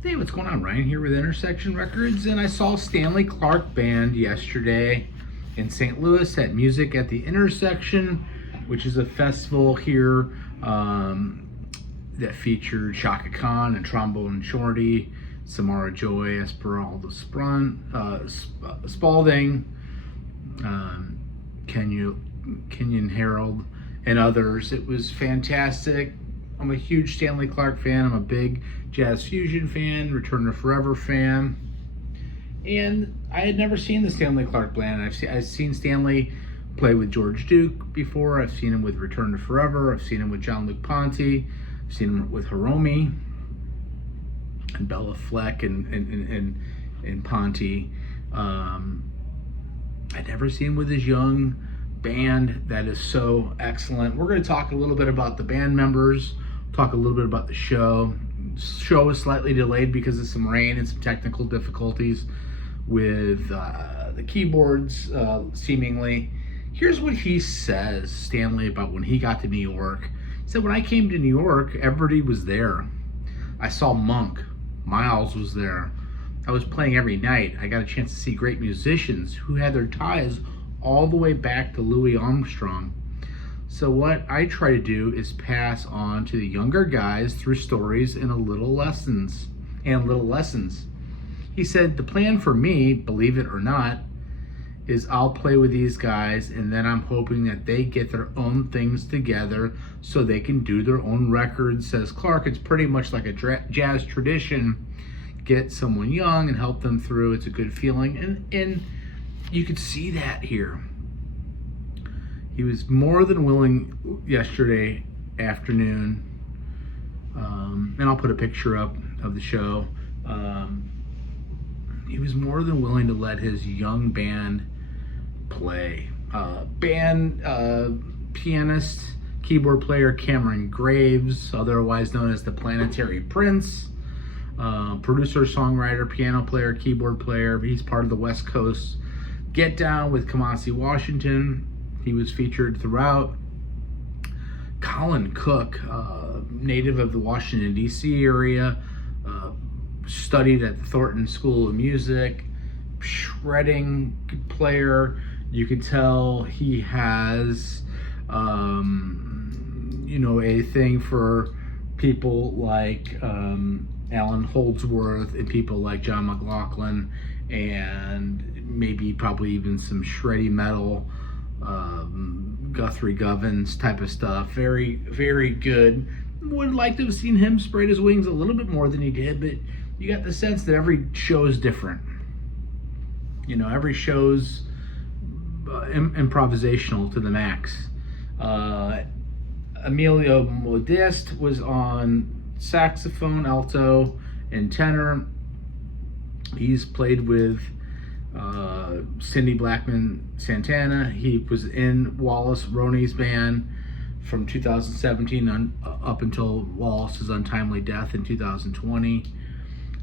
Hey, what's going on? Ryan here with Intersection Records, and I saw Stanley Clarke Band yesterday in St. Louis at Music at the Intersection, which is a festival here that featured Shaka Khan and Trombone Shorty, Samara Joy, Esmeralda Spalding, Kenyon Harold, and others. It was fantastic. I'm a huge Stanley Clarke fan. I'm a big jazz fusion fan, Return to Forever fan. And I had never seen the Stanley Clarke Band. I've seen Stanley play with George Duke before. I've seen him with Return to Forever. I've seen him with Jean-Luc Ponty. I've seen him with Hiromi and Bella Fleck and Ponty. I'd never seen him with his young band that is so excellent. We're going to talk a little bit about the band members, talk a little bit about the show. Show is slightly delayed because of some rain and some technical difficulties with the keyboards, seemingly. Here's what he says, Stanley, about when he got to New York. He said, when I came to New York, everybody was there. I saw Monk. Miles was there. I was playing every night. I got a chance to see great musicians who had their ties all the way back to Louis Armstrong. So what I try to do is pass on to the younger guys through stories and little lessons. He said, the plan for me, believe it or not, is I'll play with these guys and then I'm hoping that they get their own things together so they can do their own records. Says Clarke, it's pretty much like a jazz tradition. Get someone young and help them through. It's a good feeling. And you could see that here. He was more than willing yesterday afternoon, and I'll put a picture up of the show. He was more than willing to let his young band play. Pianist, keyboard player Cameron Graves, otherwise known as the Planetary Prince. Producer, songwriter, piano player, keyboard player. He's part of the West Coast Get Down with Kamasi Washington. He was featured throughout. Colin Cook, native of the Washington, D.C. area, studied at the Thornton School of Music, shredding player. You could tell he has, a thing for people like Alan Holdsworth and people like John McLaughlin, and probably even some shreddy metal, Guthrie Govins type of stuff. Very, very good. Would like to have seen him spread his wings a little bit more than he did, but you got the sense that every show is different. Every show's improvisational to the max. Emilio Modeste was on saxophone, alto, and tenor. He's played with Cindy Blackman Santana. He was in Wallace Roney's band from 2017 up until Wallace's untimely death in 2020.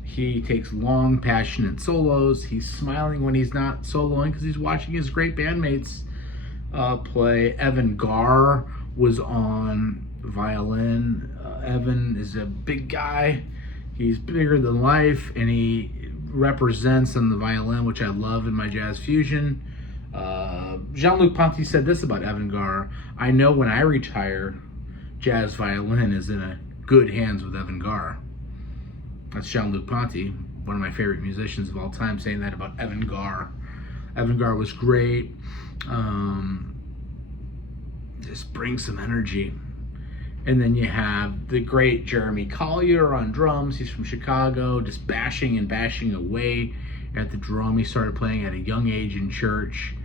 He takes long, passionate solos. He's smiling when he's not soloing because he's watching his great bandmates play. Evan Garr was on violin. Evan is a big guy. He's bigger than life, and he represents on the violin, which I love in my jazz fusion. Jean-Luc Ponty said this about Evan Garr: I know when I retire, jazz violin is in good hands with Evan Garr. That's Jean-Luc Ponty, one of my favorite musicians of all time, saying that about Evan Garr. Evan Garr was great. Just brings some energy. And then you have the great Jeremy Collier on drums. He's from Chicago, just bashing away at the drum. He started playing at a young age in church,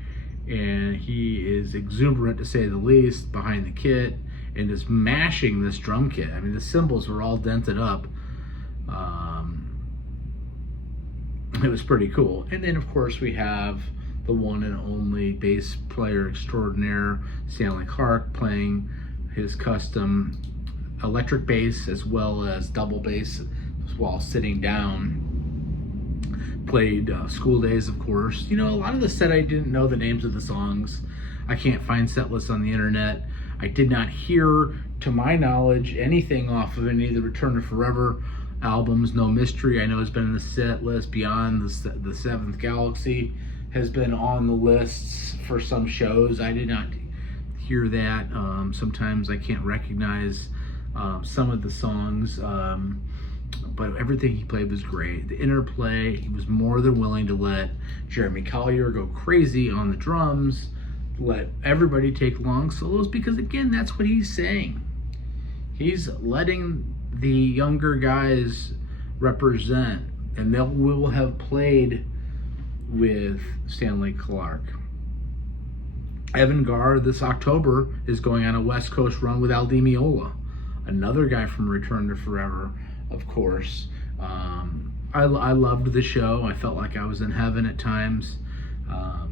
and he is exuberant, to say the least, behind the kit, and is mashing this drum kit. I mean, the cymbals were all dented up. It was pretty cool. And then, of course, we have the one and only bass player extraordinaire, Stanley Clarke, playing his custom electric bass as well as double bass while sitting down. Played School Days, of course. A lot of the set I didn't know the names of the songs. I can't find set lists on the internet. I did not hear, to my knowledge, anything off of any of the Return to Forever albums. No Mystery, I know, has been in the set list. Beyond the Seventh Galaxy has been on the lists for some shows. I did not hear that. Sometimes I can't recognize some of the songs, but everything he played was great. The interplay, he was more than willing to let Jeremy Collier go crazy on the drums, let everybody take long solos, because again, that's what he's saying. He's letting the younger guys represent, and they will have played with Stanley Clarke. Evan Garr this October is going on a West Coast run with Al Di Meola, another guy from Return to Forever, of course. I loved the show. I felt like I was in heaven at times,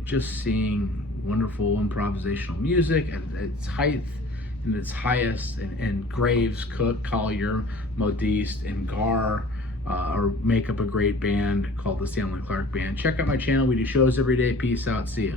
just seeing wonderful improvisational music at its height and its highest, and Graves, Cook, Collier, Modiste, and Garr make up a great band called the Stanley Clarke Band. Check out my channel. We do shows every day. Peace out. See ya.